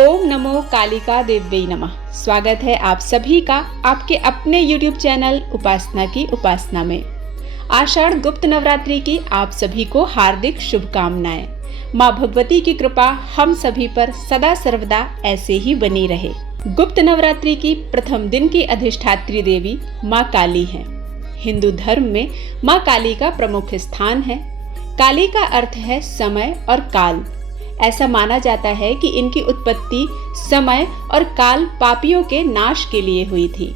ओम नमो कालिका देव्यै नमः। स्वागत है आप सभी का आपके अपने YouTube चैनल उपासना की उपासना में। आषाढ़ गुप्त नवरात्रि की आप सभी को हार्दिक शुभकामनाएं। माँ भगवती की कृपा हम सभी पर सदा सर्वदा ऐसे ही बनी रहे। गुप्त नवरात्रि की प्रथम दिन की अधिष्ठात्री देवी माँ काली हैं। हिंदू धर्म में माँ काली का प्रमुख स्थान है। काली का अर्थ है समय और काल। ऐसा माना जाता है कि इनकी उत्पत्ति समय और काल पापियों के नाश के लिए हुई थी।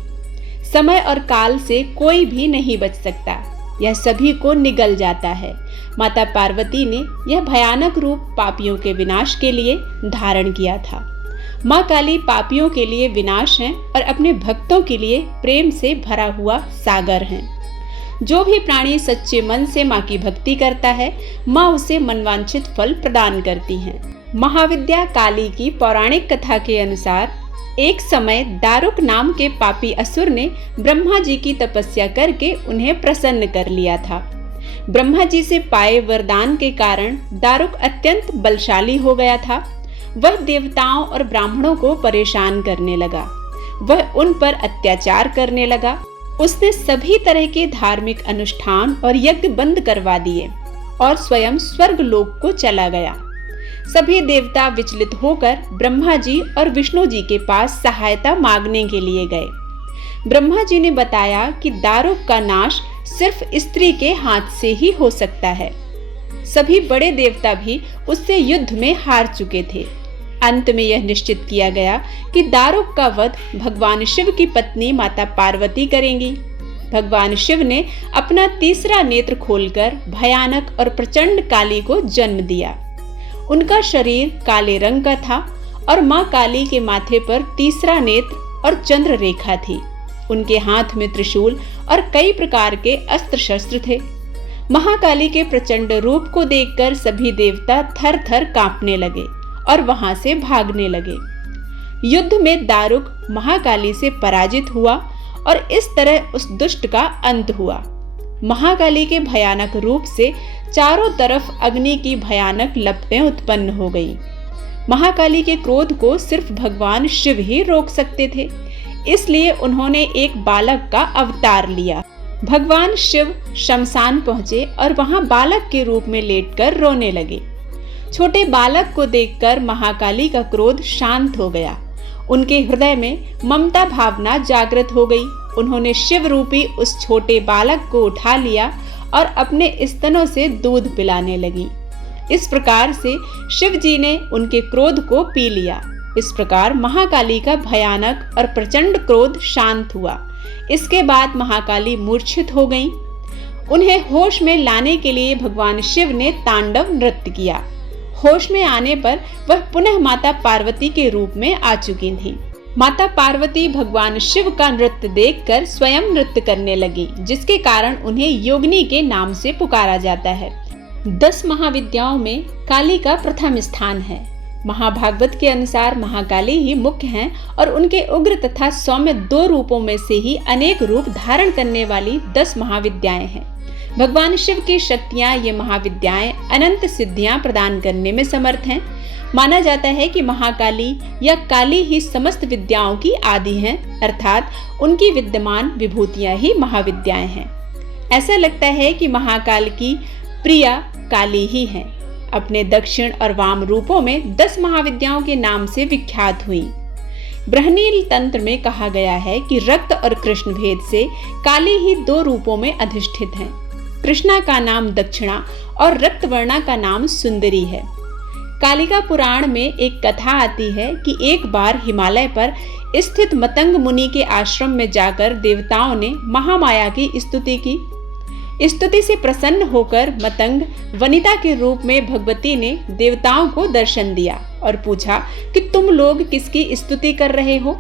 समय और काल से कोई भी नहीं बच सकता, यह सभी को निगल जाता है। माता पार्वती ने यह भयानक रूप पापियों के विनाश के लिए धारण किया था। माँ काली पापियों के लिए विनाश हैं और अपने भक्तों के लिए प्रेम से भरा हुआ सागर हैं। जो भी प्राणी सच्चे मन से माँ की भक्ति करता है, माँ उसे मनवांछित फल प्रदान करती हैं। महाविद्या काली की पौराणिक कथा के अनुसार एक समय दारुक नाम के पापी असुर ने ब्रह्मा जी की तपस्या करके उन्हें प्रसन्न कर लिया था। ब्रह्मा जी से पाए वरदान के कारण दारुक अत्यंत बलशाली हो गया था। वह देवताओं और ब्राह्मणों को परेशान करने लगा। वह उन पर अत्याचार करने लगा। उसने सभी तरह के धार्मिक अनुष्ठान और यज्ञ बंद करवा दिए और स्वयं स्वर्ग लोक को चला गया। सभी देवता विचलित होकर ब्रह्मा जी और विष्णु जी के पास सहायता मांगने के लिए गए। ब्रह्मा जी ने बताया कि दारुक का नाश सिर्फ स्त्री के हाथ से ही हो सकता है। सभी बड़े देवता भी उससे युद्ध में हार चुके थे। अंत में यह निश्चित किया गया कि दारुक का वध भगवान शिव की पत्नी माता पार्वती करेंगी। भगवान शिव ने अपना तीसरा नेत्र खोलकर भयानक और प्रचंड काली को जन्म दिया। उनका शरीर काले रंग का था और माँ काली के माथे पर तीसरा नेत्र और चंद्र रेखा थी। उनके हाथ में त्रिशूल और कई प्रकार के अस्त्र शस्त्र थे। महाकाली के प्रचंड रूप को देखकर सभी देवता थर थर कांपने लगे और वहां से भागने लगे। युद्ध में दारुक महाकाली से पराजित हुआ और इस तरह उस दुष्ट का अंत हुआ। महाकाली के भयानक रूप से चारों तरफ अग्नि की भयानक लपटें उत्पन्न हो गईं। महाकाली के क्रोध को सिर्फ भगवान शिव ही रोक सकते थे, इसलिए उन्होंने एक बालक का अवतार लिया। भगवान शिव शमशान पहुंचे और वहां बालक के रूप में लेटकर रोने लगे। छोटे बालक को देखकर महाकाली का क्रोध शांत हो गया। उनके हृदय में ममता भावना जागृत हो गई। उन्होंने शिव रूपी उस छोटे बालक को उठा लिया और अपने स्तनों से दूध पिलाने लगी। इस प्रकार से शिव जी ने उनके क्रोध को पी लिया। इस प्रकार महाकाली का भयानक और प्रचंड क्रोध शांत हुआ। इसके बाद महाकाली मूर्छित हो गईं। उन्हें होश में लाने के लिए भगवान शिव ने तांडव नृत्य किया। होश में आने पर वह पुनः माता पार्वती के रूप में आ चुकी थीं। माता पार्वती भगवान शिव का नृत्य देखकर स्वयं नृत्य करने लगी, जिसके कारण उन्हें योगिनी के नाम से पुकारा जाता है। 10 महाविद्याओं में काली का प्रथम स्थान है। महाभागवत के अनुसार महाकाली ही मुख्य हैं और उनके उग्र तथा सौम्य 2 रूपों में से ही अनेक रूप धारण करने वाली 10 महाविद्याएं हैं। भगवान शिव की शक्तियां ये महाविद्याएं अनंत सिद्धियां प्रदान करने में समर्थ हैं। माना जाता है कि महाकाली या काली ही समस्त विद्याओं की आदि हैं, अर्थात उनकी विद्यमान विभूतियां ही महाविद्याएं हैं। ऐसा लगता है कि महाकाल की प्रिया काली ही हैं। अपने दक्षिण और वाम रूपों में 10 महाविद्याओं के नाम से विख्यात हुई। बृहनील तंत्र में कहा गया है कि रक्त और कृष्ण भेद से काली ही 2 रूपों में अधिष्ठित हैं। कृष्णा का नाम दक्षिणा और रक्तवर्णा का नाम सुंदरी है। कालिका पुराण में एक कथा आती है कि एक बार हिमालय पर स्थित मतंग मुनि के आश्रम में जाकर देवताओं ने महामाया की स्तुति की। स्तुति से प्रसन्न होकर मतंग वनिता के रूप में भगवती ने देवताओं को दर्शन दिया और पूछा कि तुम लोग किसकी स्तुति कर रहे हो।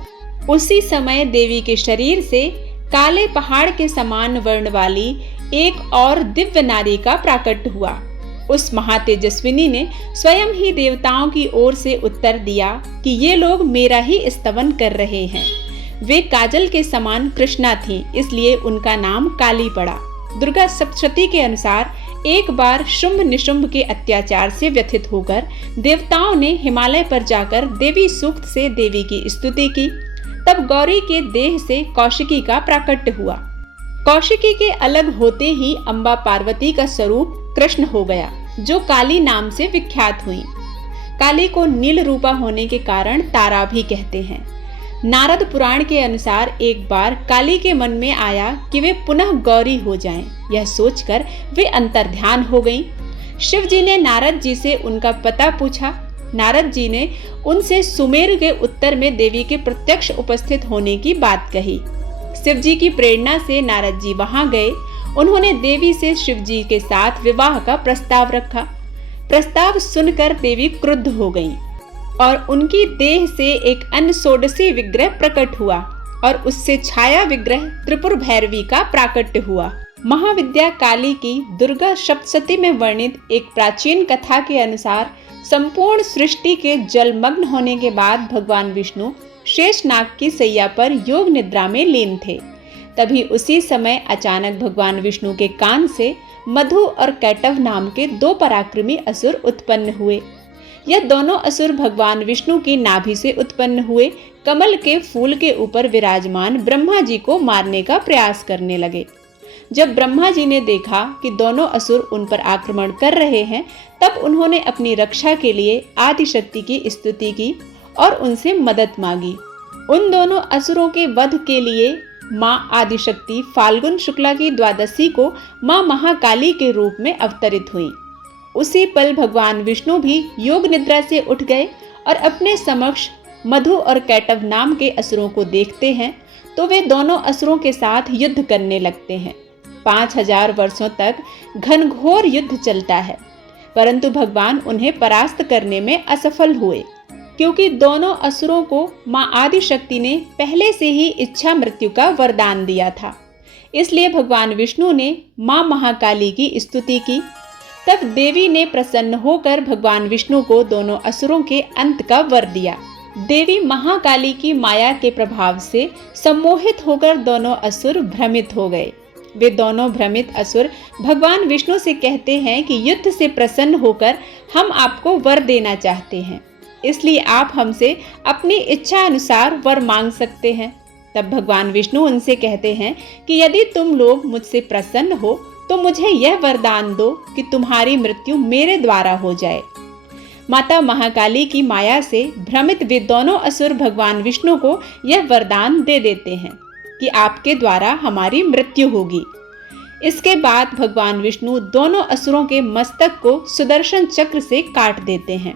उसी समय देवी के शरीर से काले पहाड़ के समान वर्ण वाली एक और दिव्य नारी का प्राकट्य हुआ। उस महातेजस्विनी ने स्वयं ही देवताओं की ओर से उत्तर दिया कि ये लोग मेरा ही स्तवन कर रहे हैं। वे काजल के समान कृष्णा थीं, इसलिए उनका नाम काली पड़ा। दुर्गा सप्तशती के अनुसार एक बार शुंभ निशुंभ के अत्याचार से व्यथित होकर देवताओं ने हिमालय पर जाकर देवी सूक्त से देवी की स्तुति की। तब गौरी के देह से कौशिकी का प्राकट्य हुआ। कौशिकी के अलग होते ही अम्बा पार्वती का स्वरूप कृष्ण हो गया, जो काली नाम से विख्यात हुई। काली को नील रूपा होने के कारण तारा भी कहते हैं। नारद पुराण के अनुसार एक बार काली के मन में आया कि वे पुनः गौरी हो जाएं। यह सोचकर वे अंतर्ध्यान हो गईं। शिव जी ने नारद जी से उनका पता पूछा। नारद जी ने उनसे सुमेरु के उत्तर में देवी के प्रत्यक्ष उपस्थित होने की बात कही। शिव जी की प्रेरणा से नारद जी वहां गए। उन्होंने देवी से शिव जी के साथ विवाह का प्रस्ताव रखा। प्रस्ताव सुनकर देवी क्रुद्ध हो गईं और उनकी देह से एक अन्य षोडशी विग्रह प्रकट हुआ और उससे छाया विग्रह त्रिपुर भैरवी का प्राकट्य हुआ। महाविद्या काली की दुर्गा सप्तशती में वर्णित एक प्राचीन कथा के अनुसार संपूर्ण सृष्टि के जलमग्न होने के बाद भगवान विष्णु शेषनाग की सैया पर योग निद्रा में लीन थे। तभी उसी समय अचानक भगवान विष्णु के कान से मधु और कैटव नाम के दो पराक्रमी असुर उत्पन्न हुए। यह दोनों असुर भगवान विष्णु की नाभि से उत्पन्न हुए कमल के फूल के ऊपर विराजमान ब्रह्मा जी को मारने का प्रयास करने लगे। जब ब्रह्मा जी ने देखा कि दोनों असुर उन पर आक्रमण कर रहे हैं, तब उन्होंने अपनी रक्षा के लिए आदिशक्ति की स्तुति की और उनसे मदद मांगी। उन दोनों असुरों के वध के लिए मां आदिशक्ति फाल्गुन शुक्ला की द्वादशी को मां महाकाली के रूप में अवतरित हुई। उसी पल भगवान विष्णु भी योग निद्रा से उठ गए और अपने समक्ष मधु और कैटव नाम के असुरों को देखते हैं तो वे दोनों असुरों के साथ युद्ध करने लगते हैं। 5000 वर्षों तक घनघोर युद्ध चलता है, परंतु भगवान उन्हें परास्त करने में असफल हुए, क्योंकि दोनों असुरों को मां आदिशक्ति ने पहले से ही इच्छा मृत्यु का वरदान दिया था। इसलिए भगवान विष्णु ने मां महाकाली की स्तुति की। तब देवी ने प्रसन्न होकर भगवान विष्णु को दोनों असुरों के अंत का वर दिया। देवी महाकाली की माया के प्रभाव से सम्मोहित होकर दोनों असुर भ्रमित हो गए। वे दोनों भ्रमित असुर भगवान विष्णु से कहते हैं कि युद्ध से प्रसन्न होकर हम आपको वर देना चाहते हैं, इसलिए आप हमसे अपनी इच्छा अनुसार वर मांग सकते हैं। तब भगवान विष्णु उनसे कहते हैं कि यदि तुम लोग मुझसे प्रसन्न हो तो मुझे यह वरदान दो कि तुम्हारी मृत्यु मेरे द्वारा हो जाए। माता महाकाली की माया से भ्रमित वे दोनों असुर भगवान विष्णु को यह वरदान दे देते हैं कि आपके द्वारा हमारी मृत्यु होगी। इसके बाद भगवान विष्णु दोनों असुरों के मस्तक को सुदर्शन चक्र से काट देते हैं।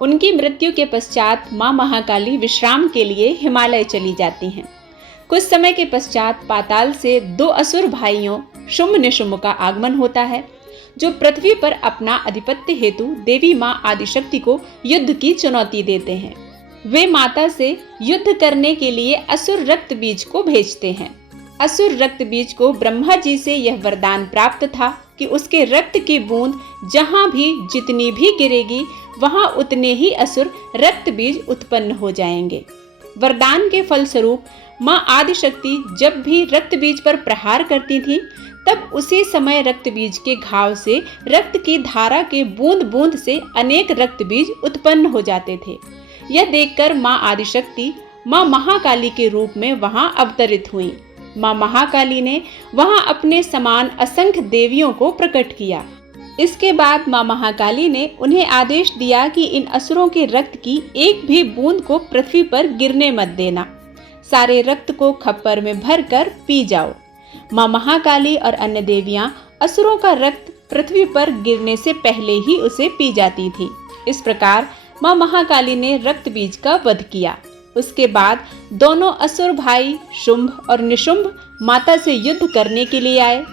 उनकी मृत्यु के पश्चात मां महाकाली विश्राम के लिए हिमालय चली जाती हैं। कुछ समय के पश्चात पाताल से दो असुर भाइयों शुंभ निशुंभ का आगमन होता है, जो पृथ्वी पर अपना आधिपत्य हेतु देवी मां आदिशक्ति को युद्ध की चुनौती देते हैं। वे माता से युद्ध करने के लिए असुर रक्त बीज को भेजते हैं। असुर रक्त बीज को ब्रह्मा जी से यह वरदान प्राप्त था कि उसके रक्त की बूंद जहां भी जितनी भी गिरेगी वहां उतने ही असुर रक्त बीज उत्पन्न हो जाएंगे। वरदान के फलस्वरूप मां आदिशक्ति जब भी रक्त बीज पर प्रहार करती थी, तब उसी समय रक्त बीज के घाव से रक्त की धारा के बूंद बूंद से अनेक रक्त बीज उत्पन्न हो जाते थे। यह देखकर मां आदिशक्ति मां महाकाली के रूप में वहां अवतरित हुई। मां महाकाली ने वहां अपने समान असंख्य देवियों को प्रकट किया। इसके बाद मां महाकाली ने उन्हें आदेश दिया कि इन असुरों के रक्त की एक भी बूंद को पृथ्वी पर गिरने मत देना। सारे रक्त को खप्पर में भरकर पी जाओ। मां महाकाली और अन्य देवियां असुरों का रक्त पृथ्वी पर गिरने से पहले ही उसे पी जाती थी। इस प्रकार मां महाकाली ने रक्त बीज का वध किया। उसके बाद दोनों असुर भाई शुंभ और निशुंभ माता से युद्ध करने के लिए आए।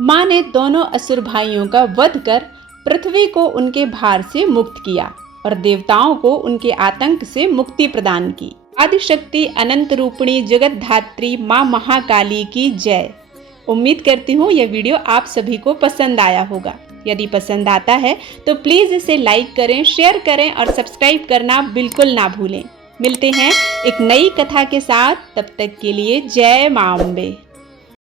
मां ने दोनों असुर भाइयों का वध कर पृथ्वी को उनके भार से मुक्त किया और देवताओं को उनके आतंक से मुक्ति प्रदान की। आदिशक्ति अनंत रूपिणी जगत धात्री मां महाकाली की जय। उम्मीद करती हूँ यह वीडियो आप सभी को पसंद आया होगा। यदि पसंद आता है तो प्लीज़ इसे लाइक करें, शेयर करें और सब्सक्राइब करना बिल्कुल ना भूलें। मिलते हैं एक नई कथा के साथ, तब तक के लिए जय मां अम्बे।